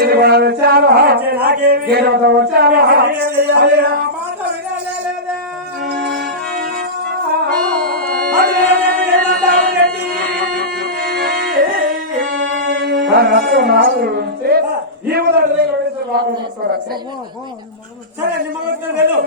వచ్చాను వచ్చాను ఈ సరే నిమ్మగొట్టుకుని వెళ్ళు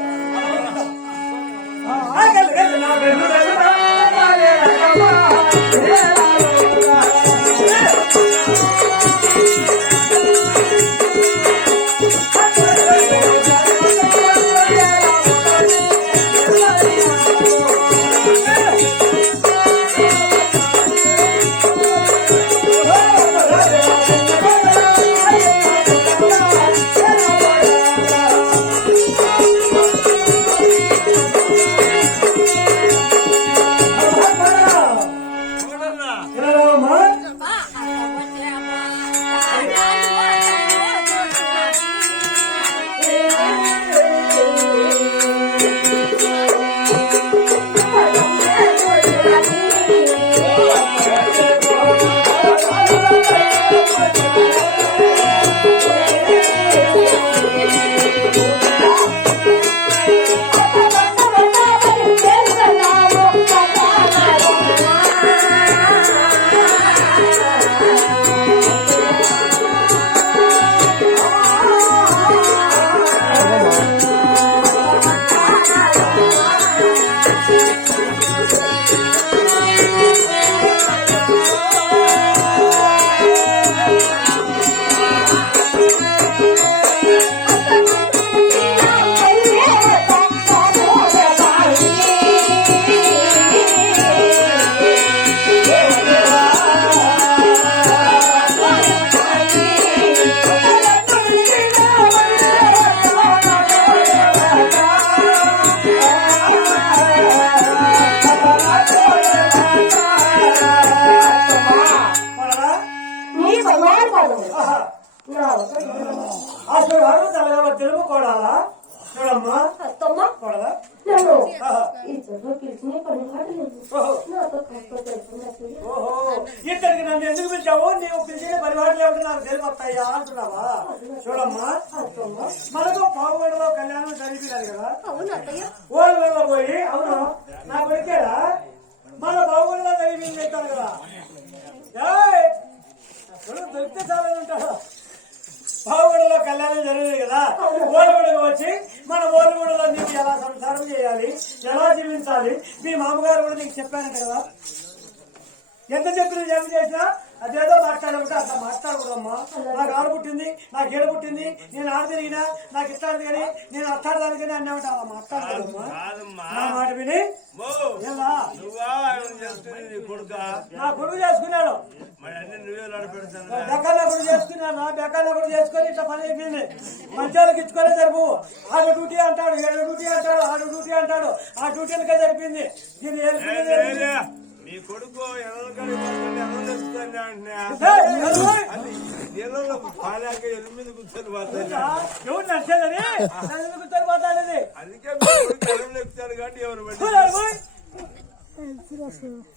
ఇక్కడికి నన్ను ఎందుకు పిలిచావు? నీవు పిలిచిన పరిపాటి లేకుండా నాకు తెలియవస్తాయా అంటున్నావా? చూడమ్మా, మనకు పావుగడలో కళ్యాణం జరిపించాలి కదా, ఓళ్ళలో పోయి అవును నా కొరికేదా మన పావుగడలో జరిపింది చెప్తాను కదా, దొరికితే చాలా ఉంటాడు. పావుగడలో కళ్యాణం జరిగింది కదా, ఓలగూడకు వచ్చి మన ఓలగూడలో నీకు ఎలా సంసారం చేయాలి, ఎలా జీవించాలి మీ మామగారు కూడా నీకు చెప్పానంట కదా. ఎంత చెప్పిన ఏం చేసినా అదేదో మాట్లాడమంటే అట్లా మాట్లాడకూడదమ్మా. నాకు ఆడ పుట్టింది, నాకు ఏడ పుట్టింది, నేను ఆడ తిరిగినా నాకు ఇట్లాంటి కానీ నేను అట్లాడదాని కానీ అన్నామంటే అలా మాట్లాడకూడదమ్మా. నా మాట విని నా కొడుకు చేసుకున్నాడు, బెక్కల కొడుకు చేసుకున్నాను, నా బెక్కల కొడుకు చేసుకొని ఇట్లా పని అయిపోయింది. మంచాలకు ఇచ్చుకోలే జరుపు, ఆడ డ్యూటీ అంటాడు, ఏడు డ్యూటీ అంటాడు, ఆడు డ్యూటీ అంటాడు, ఆ డ్యూటీలకే జరిపింది. దీన్ని నీ కొడుకు పాలాక ఎనిమిది కూర్చొని పోతాడు. ఎవరు నచ్చేదని కూర్చొని పోతాడది. అందుకే ఎక్కుతాడు కాబట్టి ఎవరు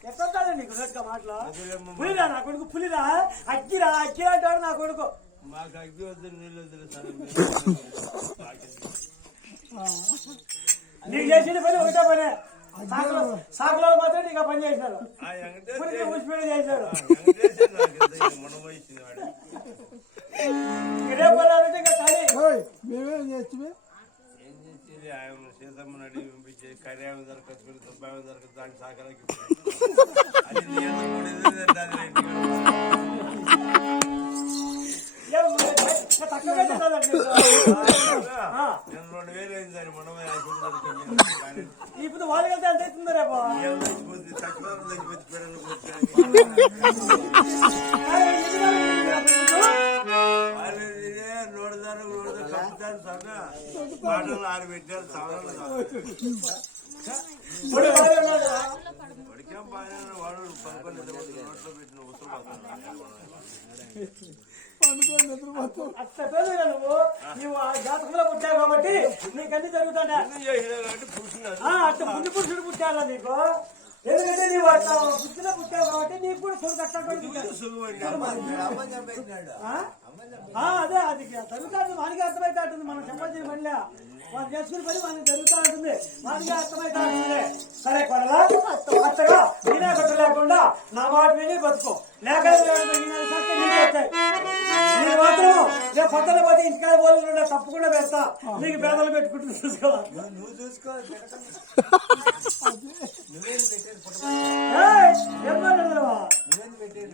ఎక్కడ నీకు మాటలు పులిరా నా కొడుకు, పులిరా అక్కిరా అక్కి అంటాడు నా కొడుకు. మాకు అగ్గి వద్దు నీళ్ళు వద్దు నీకు చేసిన పని ఒకటే పనే, సాకులో మాత్రం నీకు పని చేసినాడు, పులిపేడ చేశాడు. ఇదే పని ఇంకా ఖాళీ మేమేం చేస్తే సీతమ్మని అడిగి పంపించే కర్యామ దొరకదు, దుబ్బాయి దొరకదు, దానికి సాకలకి అది నేను 2000 అయింది సార్ మనమే ఇప్పుడు వాళ్ళకి వెళ్తే ఎంత అవుతుందో రేపు తక్కువ నోడదారు కప్పుతారు సార్ పాటలు ఆరు పెట్టారు సాధారణ పడికేం బాగా వాడు పనుకొని నోట్లో పెట్టిన నువ్వు జాతకంలో పుట్టావు కాబట్టి నీకన్నీ జరుగుతాడా? అట్లా పుణ్య పురుషుడు పుట్టాలా నీకు? ఎందుకంటే నీవు అట్లా పుట్టిన పుట్టావు కాబట్టి నీకు కూడా కొడుకు అట్లా అదే అది జరుగుతుంది మనకి అర్థమైతే ఉంటుంది. మనం సంపాదించిన పనిలే వాళ్ళు చేసుకునే పని మనకి జరుగుతూ ఉంటుంది. మనకి అర్థమైతే ఉంటుంది. సరే కొడలా కొత్తగా నేనే కొట్ట లేకుండా నా మాట మీద బతుకో లేక నీకు వచ్చాయి. నేను మాత్రం రేపు పక్కన పోతే ఇంటికాడ పోలు తప్పకుండా పెడతా. నీకు పేదలు పెట్టుకుంటుంది చూసుకో. నువ్వు చూసుకో.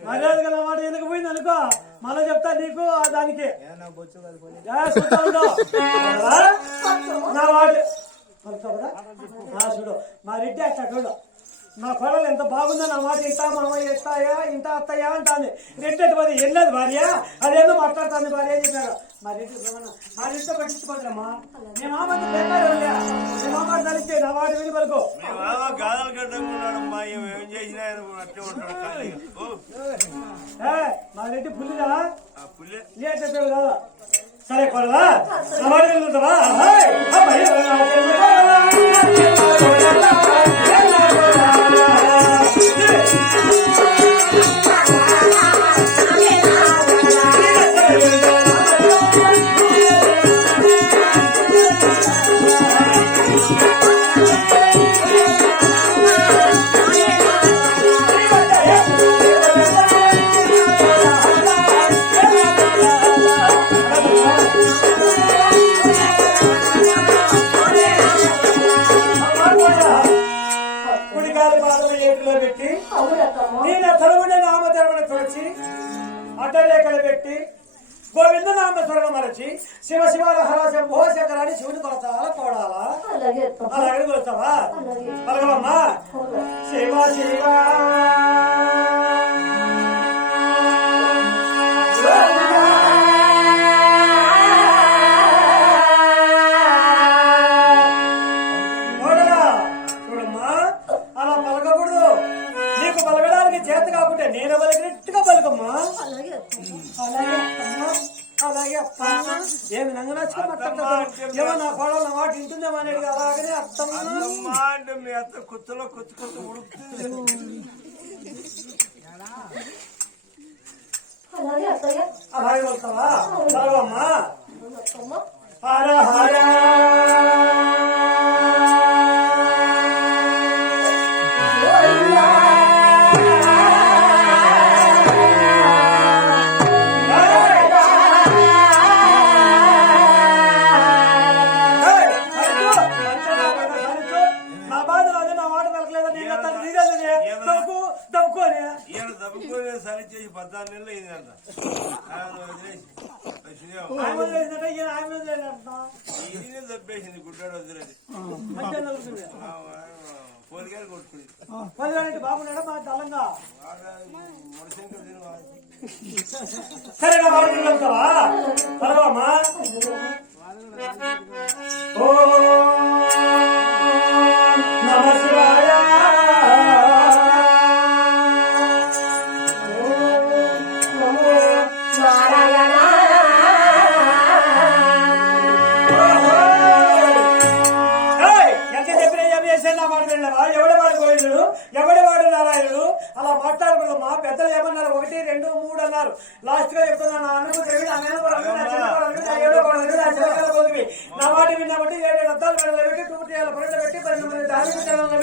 మర్యాద గల మాట ఎందుకు పోయింది అనుకో మళ్ళీ చెప్తా నీకు దానికి నా వాడు చూడు మా రెడ్డి అట్లా చూడు నా కొడలు ఎంత బాగుందో నా మాట ఇంత మామయ్య ఇస్తాయా ఇంత అత్తయ్యా అంటాను. రెడ్డి అటు పది వెళ్ళదు భార్య అదేందో మాట్లాడుతుంది భార్య ఏం చెప్పారు. మా రెడ్డి మా రెడ్డితో పట్టించుకోదమ్మా. నీ మామ నీ మామ కలిస్తే నా వాటి విని పలుకో. గాదలు కట్టుకున్నాడమ్మా ఏం చేసినా అట్టే ఉంటాడు. మా రెడ్డి పుల్లిదా పుల్లే చెప్పావు కదా. సరే కొడదా నా మాట వింటుంటావా. అడ్డరేఖలు పెట్టి గోవింద నామస్మరణ మరచి శివ శివాల హర శంభో శంకరాన్ని శివుని కొలచాలా కోడాలా అలాగే కొలుస్తావా పలకవమ్మా. శివ శివ చూడమ్మా అలా పలకకూడదు. నీకు పలకడానికి చేత కాకుంటే నేను పలికినట్టుగా పలకమ్మా. అలాగే అమ్మా అలాగే అత్తమ్మ ఏమి నంగనచ్చుకో మాట్లాడతాడు. ఏమో నా కోడలు నా మాట ఇంటుందేమో అనేది అలాగనే అత్తమ్మ అంటే మీ అత్త కొత్తలో కొత్త కొత్త ఉడుకుతుంది. అలాగే వెళ్తావా చదవమ్మా. హర హర సరి చేసి 14 నెలలు అయిందంట. తప్పేసింది గుడ్డాడు వదిలేదు పోలికాయలు కొట్టుకుని బాగున్నాడా మా తెలంగా. ముడిశంకర్ సరే వెళ్తావా చదవమ్మా. ఓ నమ శివాయ ఎవడవాడు గోవిందుడు ఎవడవాడు నారాయణుడు అలా మాట్లాడుకున్నాం. మా పెద్దలు ఏమన్నారు 1, 2, 3 అన్నారు. లాస్ట్ గా చెప్తున్నాను నా మాట విన్నామంటే 7 అద్దాలు పెట్టి 2 పొరలు పెట్టి 12 మంది దాని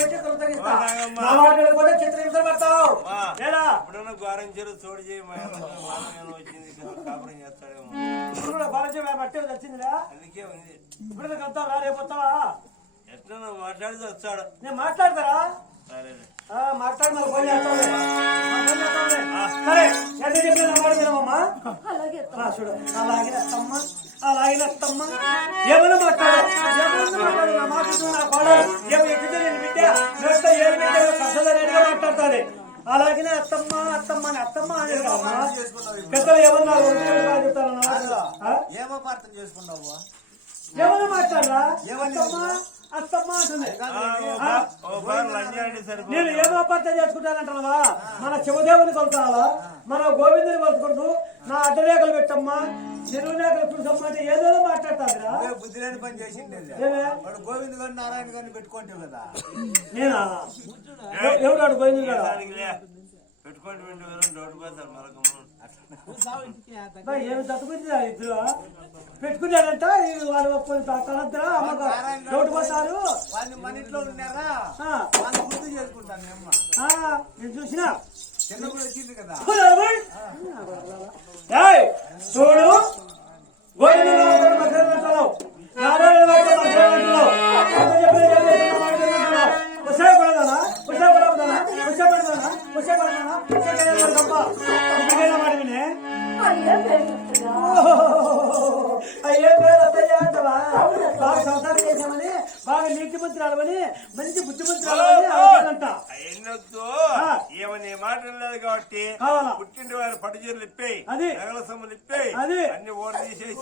పెట్టి కొనసాగిస్తా. నా మాట వినకపోతే చిత్రహింసలు పడతావు. ఎప్పుడన్నా గోరంచెరు చోటు చేయి వచ్చింది కాపురం చేస్తాడేమో. ఇప్పుడు గోరంచెరు బట్టి వచ్చిందిరా అందుకే ఉంది. ఇప్పుడు వెళ్తావా రేపు వస్తావా. ఎట్లా మాట్లాడితే వచ్చాడు. నేను మాట్లాడతారా సరే మాట్లాడి మరి ఫోన్ చేస్తాను. సరే ఎంత చెప్పిన నా మాట వినమ్మా. చూడు అలాగే అత్తమ్మ అలాగే అత్తమ్మ ఏమైనా మాట్లాడు నా మాట నా కోడలు ఏమి ఎక్కితే నేను బిడ్డ నోట్లో ఏమి బిడ్డ కసలేగా మాట్లాడుతుంది. అలాగే అత్తమ్మ అత్తమ్మ అని అత్తమ్మ అనేది కదమ్మా. పెద్దలు ఏమన్నారు చెప్తాను నా మాట. ఏమో అర్థం చేసుకున్నావు ఏమైనా మాట్లాడరా అత్తమ్మ అత్తమ్మ అంటుంది. నేను ఏమో అపార్థం చేసుకుంటానంటావా. మన శివదేవుని కొలుతావా మన గోవిందుని కొలుతుకుంటూ నా అడ్డరేఖలు పెట్టమ్మా చెరువునేకలు పురుషమ్మ అంటే ఏదో మాట్లాడతారా. బుద్ధి లేని పని చేసిండే వాడు గోవింద్ గారిని నారాయణ గారిని పెట్టుకుంటావు కదా. నేనా ఎవడాడు గోవిందు గారు పెట్టుకోండి వింటూ డౌట్ పోతారు మరొక ఏమి తట్టుకుంటుందా ఇద్దరు పెట్టుకున్నాడంట వాళ్ళు తనంతరా అమ్మకు డౌట్ పోతారు. వాళ్ళు మన ఇంట్లో ఉన్నారా వాళ్ళు గుర్తు చేసుకుంటాను నేను చూసినా చిన్నప్పుడు వచ్చింది కదా. చూడు అయ్యే పేరు అత్తయ్య అంటవా? బాగా సంసారం చేసామని బాగా నీతి మంత్రాలని మంచి బుద్ధి మంత్రాలని అంట. ఎన్నొద్దు ఏమని మాటలు లేదు కాబట్టి పుట్టింటి వారి పట్టుచీరలు ఇప్పాయి, అది నగల సొమ్ములు ఇప్పాయి, అది అన్ని ఓటు తీసేసి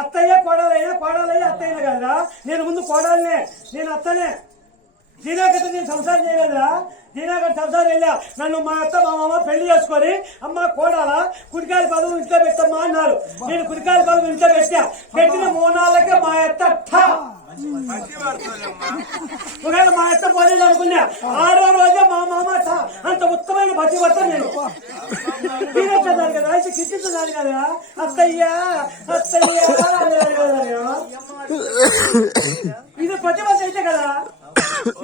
అత్తయ్య కోడలైనా కోడలయ్య అత్తయ్య కదా. నేను ముందు కోడలనే, నేను అత్తనే. దీనాకట్ట నేను సంసారం చేయలేదురా. దీనాకట్ట సంసారం వెళ్ళా. నన్ను మా అత్త మా మామ పెళ్లి చేసుకొని అమ్మ కోడాల కుడికాయల పదవి ఇంట్లో పెట్టమ్మా అన్నారు. నేను కుడికాయల పదవి ఇంట్లో పెట్టిన 3 నాళ్ళకే మా అత్త ఒకవేళ మా అత్త పోలేదు అనుకున్నా. 6వ రోజే మా మామ అంత ఉత్తమైన పతివర్త నేను తీరొచ్చేదాన్ని కదా, అయితే కిట్టించేదాన్ని కదా. అత్తయ్యా అత్తయ్యా ఇది పతివర్త అయితే కదా.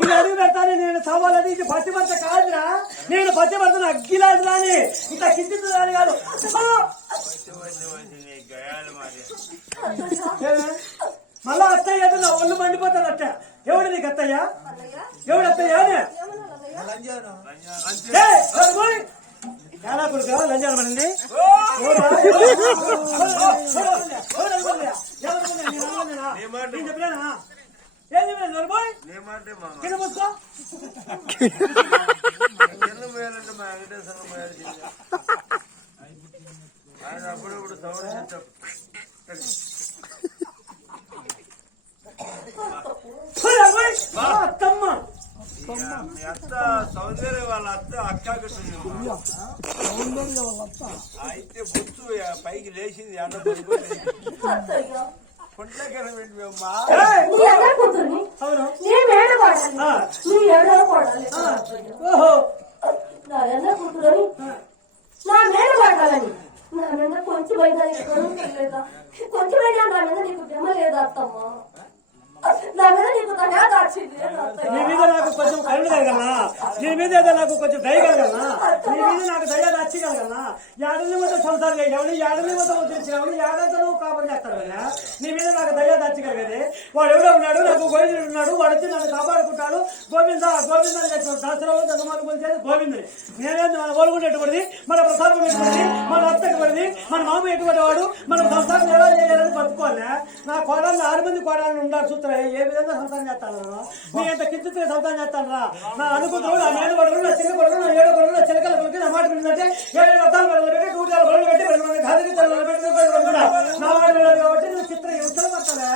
ఇది అడుగు పెడతాను నేను సవాలని. ఇది పతివర్త కాదురా. నేను పతివర్తను అగ్గిలాదు రాని ఇంకా కిట్టించేదాన్ని కాదు. మళ్ళా అత్తయ్య నా ఒళ్ళు మండిపోతాను అట్ట. ఎవడు నీకు అత్తయ్య? ఎవడు అత్తయ్య? ఎలా కొడుకు లంజాను మనండి. చెప్పలేనా? ఏం చెప్పలేదు బాయ్ కింద మూసుకో. అప్పుడప్పుడు సౌండ్ అత్తమ్మ మీ అత్త సౌందర్య వాళ్ళ అత్త అక్క అయితే బొచ్చు పైకి లేచింది. అన్న కొండకర పెట్టిమమ్మా. కొంచెం నీకు భ్రమ లేదా అత్తమ్మ? నీ మీద నాకు కొంచెం కరుణ కలగలనా? నీ మీద ఏదో నాకు కొంచెం దయ కలగలనా? నీ మీద నాకు దయ దాచగలగలనా? ఏడని మొత్తం సంసారం చేయవని, ఏడని మొత్తం తెలిసినవని, ఏడంతా నువ్వు కాపాడు చేస్తాడు కదా. నీ మీద నాకు దయ దాచగలిగేది. వాడు ఎవడో ఉన్నాడు, నాకు గోవిందుడు ఉన్నాడు. వాడు వచ్చి నన్ను కాపాడుకుంటాడు. గోవింద గోవింద అని చెప్పాడు. శాస్త్రంలో చంద్రమాను కొలిచేది గోవిందుని. నేనేది మన ఓలుగుండి ఎటువంటిది, మన ప్రసాదం ఎటువంటిది, మన అత్త ఎటువంటిది, మన మామ ఎటువంటి వాడు, మనం సంసారం ఎలా చేయాలని బతుకోవాలి. నా కోడళ్ళు 6 మంది కోడళ్ళు ఉండాలి. సూత్రం ఏ విధంగా సంతానం చేస్తాను? నీ ఎంత కించిగా సంతానం చేస్తాను రా. నా అనుకుంటున్నాడు, నా నేను కొడుకు, నా చిన్న కొడుకు, నా 7 కొడుకు, నా చిలకల కొడుకు, నా మాట వింటే 7 రథాలు పెట్టి 2 బళ్ళు పెట్టి 2 మంది ఘాతకి పెట్టి నా మాట వినాలి. కాబట్టి నువ్వు చిత్ర యువతలు పడతావా?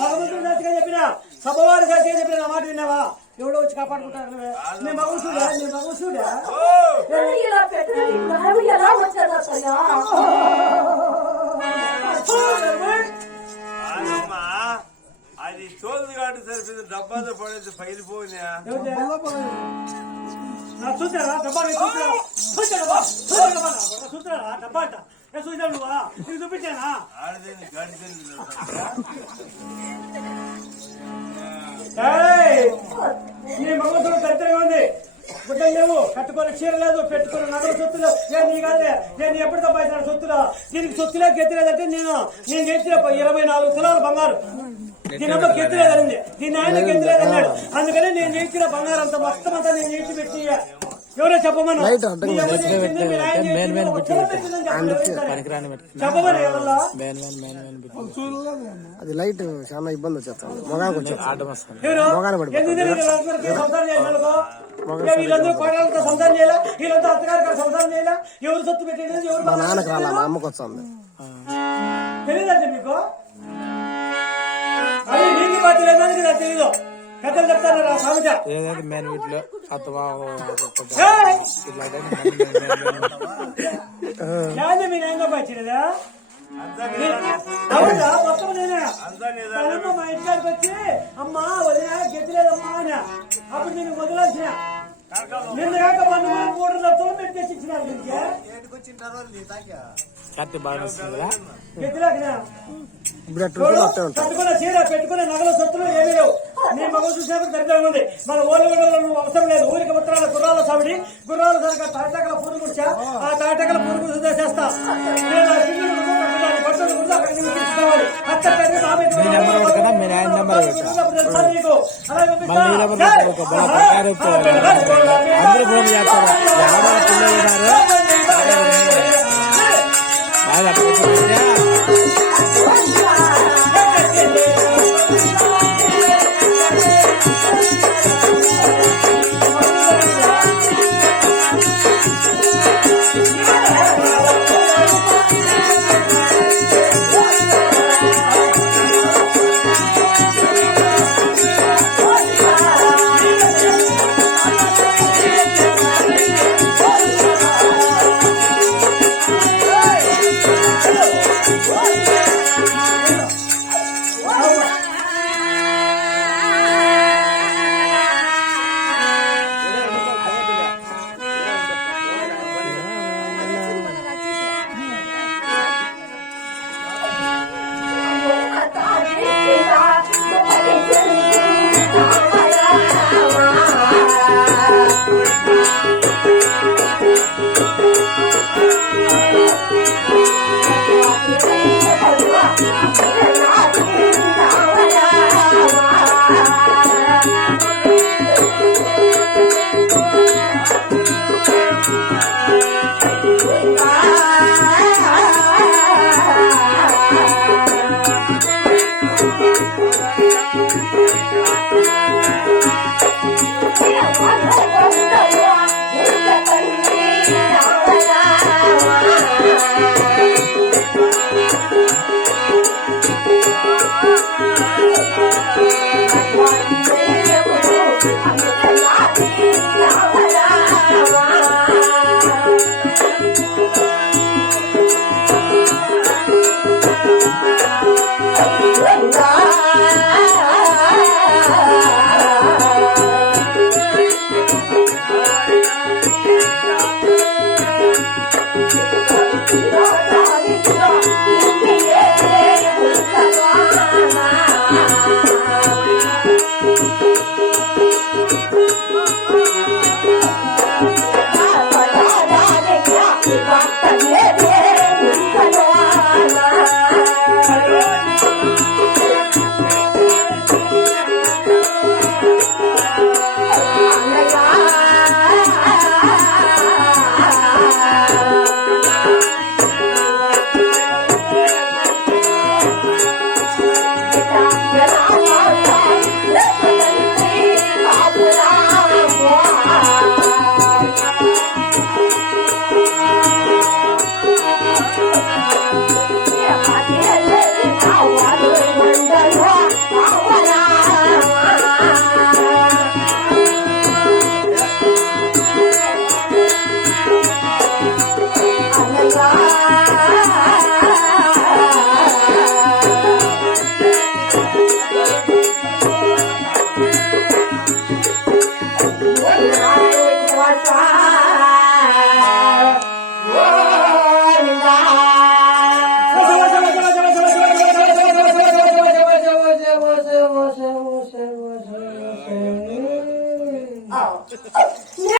భగవంతుడు నచ్చిగా చెప్పినా, సభవారు గట్టిగా చెప్పిన నా మాట విన్నావా? ఎవడో వచ్చి కాపాడుకుంటారు. నీ మగం చూడా, నీ మగం చూడా. అది తోలు కాటు సరిపోయింది. డబ్బాతో పడేది పగిలిపోయినా. చూసారా డబ్బా? చూసారా డబ్బా అంట? చూసా నువ్వా? నీకు చూపించానా? నీ మగసుడు దరిద్రంగా ఉంది. గుడ్డలు లేవు, కట్టుకొని చీర లేదు, పెట్టుకుని నగలు సొత్తులు. నేను నీ కాదే, నేను ఎప్పుడు సంపాదించిన సొత్తులు. దీనికి సొత్తులే గెత్తిలేదంటే నేను గెత్తిన 24 తులాలు బంగారు. దీనమ్మ గెత్తిలేదండి, దీని ఆయన గెత్తిలేదన్నాడు. అందుకని నేను చేయించిన బంగారం అంతా మొత్తం అంతా నేను చేయించి పెట్టి ఎవరో చెప్పమని అది లైట్ చాలా ఇబ్బంది వచ్చేస్తాను. మొగానికి వీళ్ళందరూ కోడలతో సంతానం చేయాలా, వీళ్ళంతా అత్తగారు సంతానం చేయాలా. ఎవరు సొత్తు పెట్టేది? ఎవరు మా నాన్నకు రాలా, మా అమ్మకు వస్తుంది. తెలియదండి మీకు? అది నీకు బాధ్యత లేదని నాకు తెలీదు. కథలు చెప్తాను రా సామెత. మీ నాయన వచ్చినదా? అవునా? మొత్తం నేనే. మా ఇంటికి వచ్చి అమ్మా వదిన గెత్తలేదమ్మా అని అప్పుడు నేను వదిలేసిన. నిన్న కాక 3 లక్షలు పెట్టి తెచ్చిచ్చినారు. కట్టుకున్న చీర పెట్టుకున్న నగల సొత్తులు ఏమీ లేవు. నీ మగం చూసినప్పుడు దరిద్రం ఉంది. మన ఓళ్ళగొడలో నువ్వు అవసరం లేదు. ఊరికి ఉత్తరాల గుర్రాల సావిడి, గుర్రాల సరిగ్గా తాటాకల పూరు కూర్చా. ఆ తాటాకల పూరు కూర్చు చేస్తా.